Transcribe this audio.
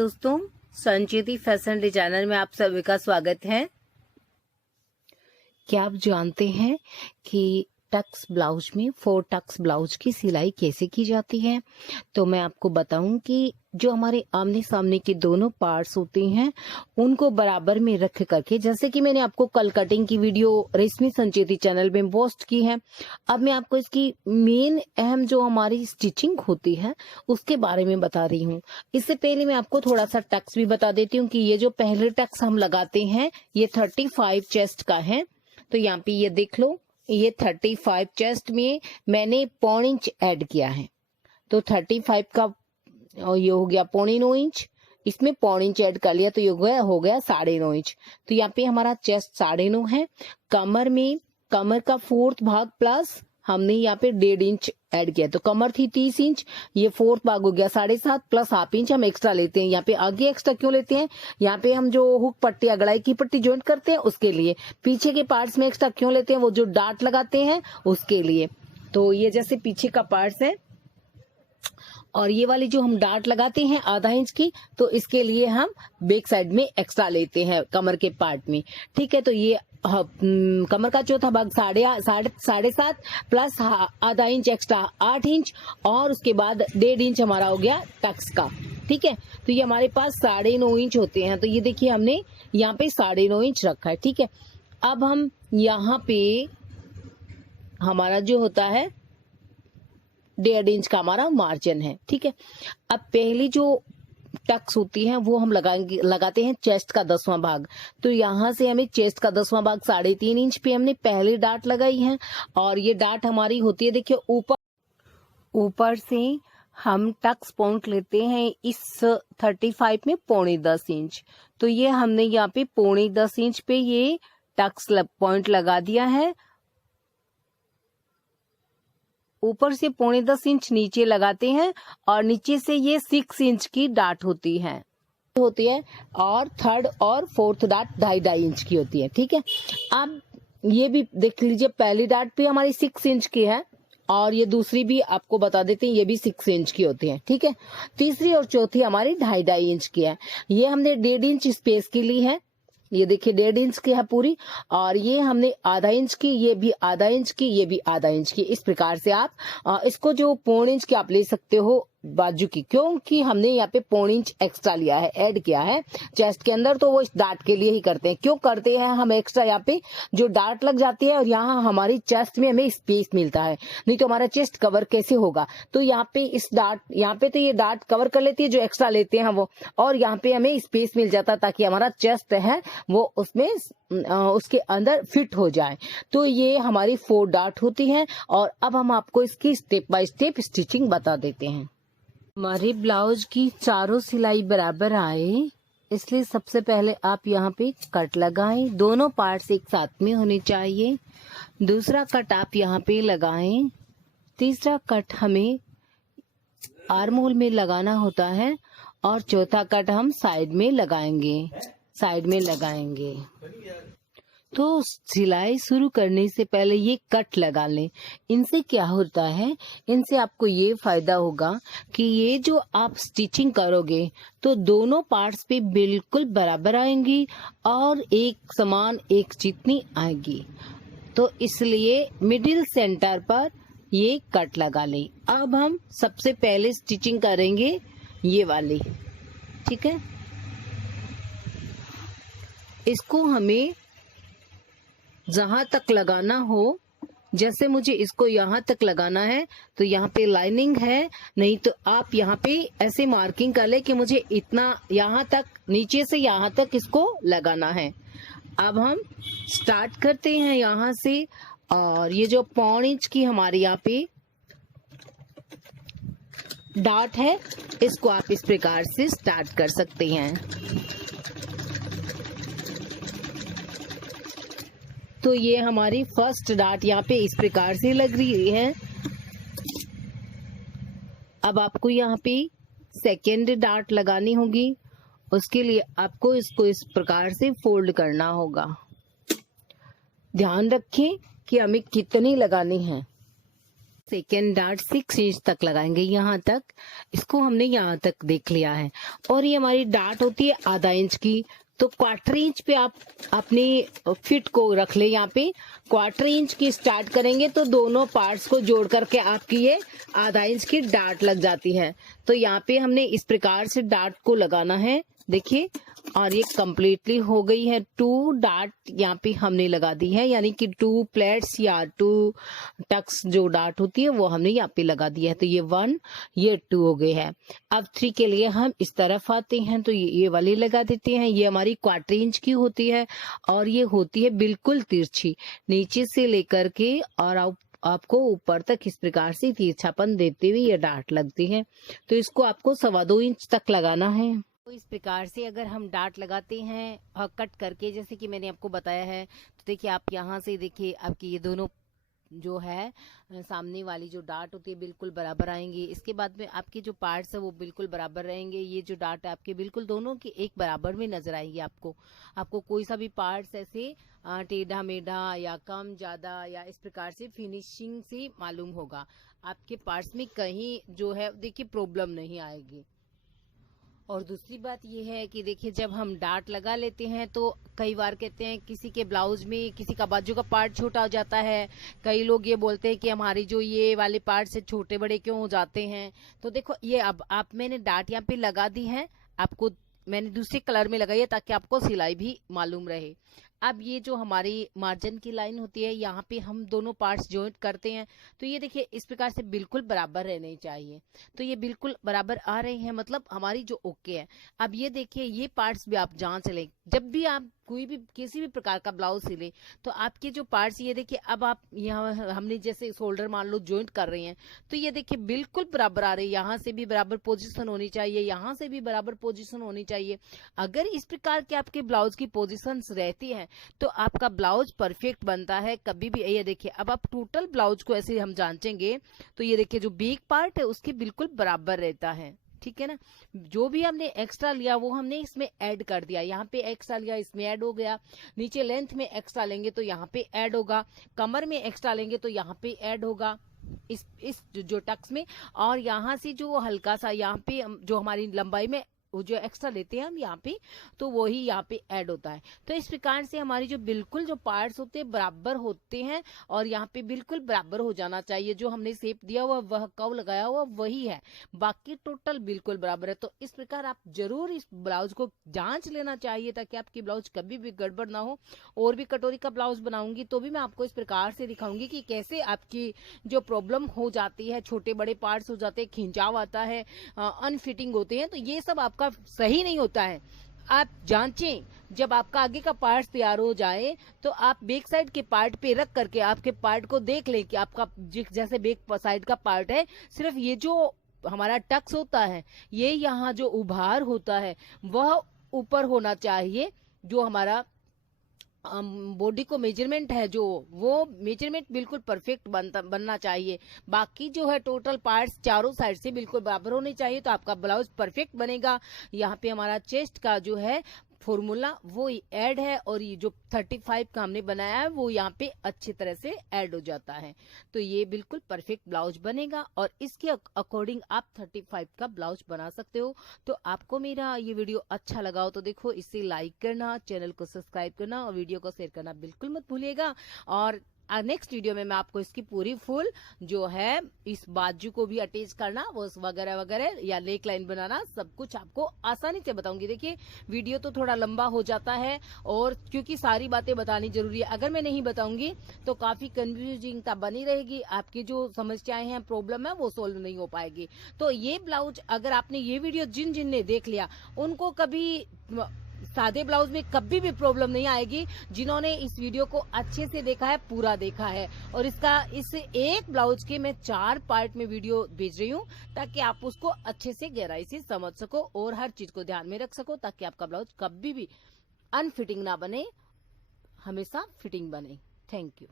दोस्तों, Sanchiti fashion designer में आप सभी का स्वागत है। क्या आप जानते हैं कि टक्स ब्लाउज में 4 टक्स ब्लाउज की सिलाई कैसे की जाती है? तो मैं आपको बताऊं कि जो हमारे आमने सामने के दोनों पार्ट्स होते हैं उनको बराबर में रख करके, जैसे कि मैंने आपको कल कटिंग की वीडियो रेशमी संचिति चैनल में पोस्ट की है। अब मैं आपको इसकी मेन अहम जो हमारी स्टिचिंग होती है उसके बारे में बता रही हूँ। इससे पहले मैं आपको थोड़ा सा टक्स भी बता देती हूँ कि ये जो पहले टक्स हम लगाते हैं ये 35 चेस्ट का है। तो यहाँ पे ये देख लो, ये 35 चेस्ट में मैंने 1.25 इंच ऐड किया है। तो 35 का ये हो गया 9.25 इंच, इसमें 1.25 इंच ऐड कर लिया तो ये हो गया 9.5 इंच। तो यहाँ पे हमारा चेस्ट 9.5 है। कमर का 4th भाग प्लस हमने यहाँ पे 1.5 इंच ऐड किया। तो कमर थी 30 इंच, ये 4th भाग हो गया 7.5 प्लस ½ इंच हम एक्स्ट्रा लेते हैं। यहाँ पे आगे एक्स्ट्रा क्यों लेते हैं? यहाँ पे हम जो हुक पट्टी अगड़ाई की पट्टी ज्वाइंट करते हैं उसके लिए। पीछे के पार्ट्स में एक्स्ट्रा क्यों लेते हैं? वो जो डार्ट लगाते हैं उसके लिए। तो ये जैसे पीछे का पार्ट्स है और ये वाली जो हम डार्ट लगाते हैं ½ इंच की, तो इसके लिए हम बैक साइड में एक्स्ट्रा लेते हैं कमर के पार्ट में। ठीक है, तो ये कमर का चौथा भाग 7.5 प्लस ½ इंच एक्स्ट्रा 8 इंच और उसके बाद 1.5 इंच हमारा हो गया टक्स का। ठीक है, तो ये हमारे पास 9.5 इंच होते हैं। तो ये देखिए हमने यहाँ पे 9.5 इंच रखा है। ठीक है, अब हम यहाँ पे हमारा जो होता है 1.5 इंच का हमारा मार्जिन है। ठीक है, अब पहली जो टक्स होती है वो हम लगाते हैं चेस्ट का 10वां भाग। तो यहाँ से हमें चेस्ट का 10वां भाग 3.5 इंच पे हमने पहली डार्ट लगाई है और ये डार्ट हमारी होती है, देखिए ऊपर से हम टक्स पॉइंट लेते हैं इस 35 में 9.25 इंच। तो ये हमने यहाँ पे 9.25 इंच पे ये टक्स पॉइंट लगा दिया है। ऊपर से 9.25 इंच नीचे लगाते हैं और नीचे से ये 6 इंच की डार्ट होती है और 3rd और 4th डार्ट 2.5 इंच की होती है। ठीक है, अब ये भी देख लीजिए, पहली डार्ट भी हमारी 6 इंच की है और ये दूसरी भी आपको बता देते हैं, ये भी 6 इंच की होती है। ठीक है, तीसरी और चौथी हमारी 2.5 इंच की है। ये हमने 1.5 इंच स्पेस की ली है। ये देखिए 1.5 इंच की है पूरी और ये हमने ½ इंच की, ये भी ½ इंच की, ये भी ½ इंच की। इस प्रकार से आप इसको जो 1.25 इंच की आप ले सकते हो बाजू की, क्योंकि हमने यहाँ पे 1.25 इंच एक्स्ट्रा लिया है, ऐड किया है चेस्ट के अंदर। तो वो इस डार्ट के लिए ही करते हैं। क्यों करते हैं हम एक्स्ट्रा? यहाँ पे जो डार्ट लग जाती है और यहाँ हमारी चेस्ट में हमें स्पेस मिलता है, नहीं तो हमारा चेस्ट कवर कैसे होगा। तो यहाँ पे इस डार्ट, यहाँ पे तो ये डार्ट कवर कर लेती है जो एक्स्ट्रा लेते हैं वो, और यहाँ पे हमें स्पेस मिल जाता है ताकि हमारा चेस्ट है वो उसमें उसके अंदर फिट हो जाए। तो ये हमारी 4 डार्ट होती है और अब हम आपको इसकी स्टेप बाय स्टेप स्टिचिंग बता देते हैं। हमारे ब्लाउज की चारों सिलाई बराबर आए, इसलिए सबसे पहले आप यहाँ पे कट लगाएं। दोनों पार्ट्स एक साथ में होने चाहिए। दूसरा कट आप यहाँ पे लगाएं। तीसरा कट हमें आर्म होल में लगाना होता है और चौथा कट हम साइड में लगाएंगे। तो सिलाई शुरू करने से पहले ये कट लगा लें। इनसे क्या होता है, इनसे आपको ये फायदा होगा कि ये जो आप स्टिचिंग करोगे तो दोनों पार्ट्स पे बिल्कुल बराबर आएंगी और एक समान एक जितनी आएगी। तो इसलिए मिडिल सेंटर पर ये कट लगा लें। अब हम सबसे पहले स्टिचिंग करेंगे ये वाली। ठीक है, इसको हमें जहां तक लगाना हो, जैसे मुझे इसको यहाँ तक लगाना है तो यहाँ पे लाइनिंग है, नहीं तो आप यहाँ पे ऐसे मार्किंग कर ले कि मुझे इतना यहाँ तक, नीचे से यहाँ तक इसको लगाना है। अब हम स्टार्ट करते हैं यहाँ से और ये जो 1.25 इंच की हमारी यहाँ पे डार्ट है इसको आप इस प्रकार से स्टार्ट कर सकते हैं। तो ये हमारी फर्स्ट डार्ट यहाँ पे इस प्रकार से लग रही है। अब आपको यहाँ पे सेकेंड डार्ट लगानी होगी, उसके लिए आपको इसको इस प्रकार से फोल्ड करना होगा। ध्यान रखें कि हमें कितनी लगानी है। सेकेंड डार्ट 6 इंच तक लगाएंगे, यहाँ तक। इसको हमने यहाँ तक देख लिया है। और ये हमारी डार्ट होती है आधा इंच की, तो क्वार्टर इंच पे आप अपनी फिट को रख ले। यहाँ पे क्वार्टर इंच की स्टार्ट करेंगे तो दोनों पार्ट्स को जोड़ करके आपकी ये आधा इंच की डार्ट लग जाती है। तो यहाँ पे हमने इस प्रकार से डार्ट को लगाना है, देखिए। और ये कंप्लीटली हो गई है। 2 डार्ट यहाँ पे हमने लगा दी है, यानी कि 2 प्लेट्स या 2 टक्स जो डार्ट होती है वो हमने यहाँ पे लगा दिया है। तो ये 1, ये 2 हो गए हैं। अब 3 के लिए हम इस तरफ आते हैं, तो ये वाली लगा देते हैं। ये हमारी क्वार्टर इंच की होती है और ये होती है बिल्कुल तिरछी, नीचे से लेकर के और आपको ऊपर तक इस प्रकार से तिरछापन देते हुए ये डार्ट लगती है। तो इसको आपको 2.25 इंच तक लगाना है। तो इस प्रकार से अगर हम डार्ट लगाते हैं और कट करके, जैसे कि मैंने आपको बताया है, तो देखिए आप यहाँ से देखिए आपकी ये दोनों जो है सामने वाली जो डार्ट होती है बिल्कुल बराबर आएंगी। इसके बाद में आपके जो पार्ट्स है वो बिल्कुल बराबर रहेंगे। ये जो डार्ट है आपके बिल्कुल दोनों के एक बराबर में नजर आएंगी। आपको कोई सा भी पार्ट्स ऐसे टेढ़ा मेढ़ा या कम ज्यादा या इस प्रकार से फिनिशिंग से मालूम होगा। आपके पार्ट्स में कहीं जो है देखिए प्रॉब्लम नहीं आएगी। और दूसरी बात ये है कि देखिए जब हम डार्ट लगा लेते हैं तो कई बार कहते हैं किसी के ब्लाउज में किसी का बाजू का पार्ट छोटा हो जाता है। कई लोग ये बोलते हैं कि हमारी जो ये वाले पार्ट से छोटे बड़े क्यों हो जाते हैं। तो देखो ये अब मैंने डार्ट यहाँ पे लगा दी है, आपको मैंने दूसरे कलर में लगाई है ताकि आपको सिलाई भी मालूम रहे। अब ये जो हमारी मार्जिन की लाइन होती है यहाँ पे हम दोनों पार्ट्स जॉइंट करते हैं, तो ये देखिए इस प्रकार से बिल्कुल बराबर रहने चाहिए। तो ये बिल्कुल बराबर आ रहे हैं, मतलब हमारी जो ओके है। अब ये देखिए ये पार्ट्स भी आप जांच लें, जब भी आप कोई भी किसी भी प्रकार का ब्लाउज सिले तो आपके जो पार्ट्स ये देखिए, अब आप यहाँ हमने जैसे शोल्डर मान लो जॉइंट कर रहे हैं तो ये देखिए बिल्कुल बराबर आ रही है। यहाँ से भी बराबर पोजीशन होनी चाहिए, यहाँ से भी बराबर पोजीशन होनी चाहिए। अगर इस प्रकार के आपके ब्लाउज की पोजीशन रहती है तो आपका ब्लाउज परफेक्ट बनता है कभी भी। ये देखिए अब आप टोटल ब्लाउज को ऐसे हम जांचेंगे तो ये देखिए जो बीक पार्ट है उसके बिल्कुल बराबर रहता है, ठीक है ना। जो भी हमने एक्स्ट्रा लिया वो हमने इसमें ऐड कर दिया। यहाँ पे एक्स्ट्रा लिया इसमें ऐड हो गया। नीचे लेंथ में एक्स्ट्रा लेंगे तो यहाँ पे ऐड होगा। कमर में एक्स्ट्रा लेंगे तो यहाँ पे ऐड होगा इस जो टक्स में। और यहाँ से जो हल्का सा यहाँ पे जो हमारी लंबाई में वो जो एक्स्ट्रा लेते हैं हम यहाँ पे, तो वही यहाँ पे ऐड होता है। तो इस प्रकार से हमारी जो बिल्कुल जो पार्ट्स होते हैं बराबर होते हैं और यहाँ पे बिल्कुल बराबर हो जाना चाहिए। जो हमने शेप दिया हुआ वह कर्व लगाया हुआ वही है, बाकी टोटल बिल्कुल बराबर है। तो इस प्रकार आप जरूर इस ब्लाउज को जांच लेना चाहिए ताकि आपकी ब्लाउज कभी भी गड़बड़ ना हो। और भी कटोरी का ब्लाउज बनाऊंगी तो भी मैं आपको इस प्रकार से दिखाऊंगी कि कैसे आपकी जो प्रॉब्लम हो जाती है, छोटे बड़े पार्ट्स हो जाते हैं, खिंचाव आता है, अनफिटिंग होते हैं, तो ये सब आपका सही नहीं होता है। आप जांचें, जब आपका आगे का पार्ट तैयार हो जाए तो आप बैक साइड के पार्ट पे रख करके आपके पार्ट को देख लें कि आपका जैसे बैक साइड का पार्ट है, सिर्फ ये जो हमारा टक्स होता है, ये यहाँ जो उभार होता है वह ऊपर होना चाहिए। जो हमारा बॉडी को मेजरमेंट है जो वो मेजरमेंट बिल्कुल परफेक्ट बनना चाहिए। बाकी जो है टोटल पार्ट्स चारों साइड से बिल्कुल बराबर होने चाहिए, तो आपका ब्लाउज परफेक्ट बनेगा। यहाँ पे हमारा चेस्ट का जो है फॉर्मूला वो ऐड है और ये जो 35 का हमने बनाया है वो यहाँ पे अच्छी तरह से ऐड हो जाता है। तो ये बिल्कुल परफेक्ट ब्लाउज बनेगा और इसके अकॉर्डिंग आप 35 का ब्लाउज बना सकते हो। तो आपको मेरा ये वीडियो अच्छा लगा हो तो देखो इसे लाइक करना, चैनल को सब्सक्राइब करना और वीडियो को शेयर करना बिल्कुल मत भूलिएगा। और नेक्स्ट वीडियो में मैं आपको इसकी पूरी फुल जो है इस बाजू को भी अटैच करना वो वगैरह वगैरह या नेक लाइन बनाना सब कुछ आपको आसानी से बताऊंगी। देखिए वीडियो तो थोड़ा लंबा हो जाता है और क्योंकि सारी बातें बतानी जरूरी है, अगर मैं नहीं बताऊंगी तो काफी कंफ्यूजिंगता बनी रहेगी, आपकी जो समस्याएं हैं प्रॉब्लम है वो सोल्व नहीं हो पाएगी। तो ये ब्लाउज अगर आपने ये वीडियो जिन जिन ने देख लिया उनको कभी सादे ब्लाउज में कभी भी प्रॉब्लम नहीं आएगी, जिन्होंने इस वीडियो को अच्छे से देखा है, पूरा देखा है। और इस एक ब्लाउज के मैं 4 पार्ट में वीडियो भेज रही हूँ ताकि आप उसको अच्छे से गहराई से समझ सको और हर चीज को ध्यान में रख सको ताकि आपका ब्लाउज कभी भी अनफिटिंग ना बने, हमेशा फिटिंग बने। Thank you.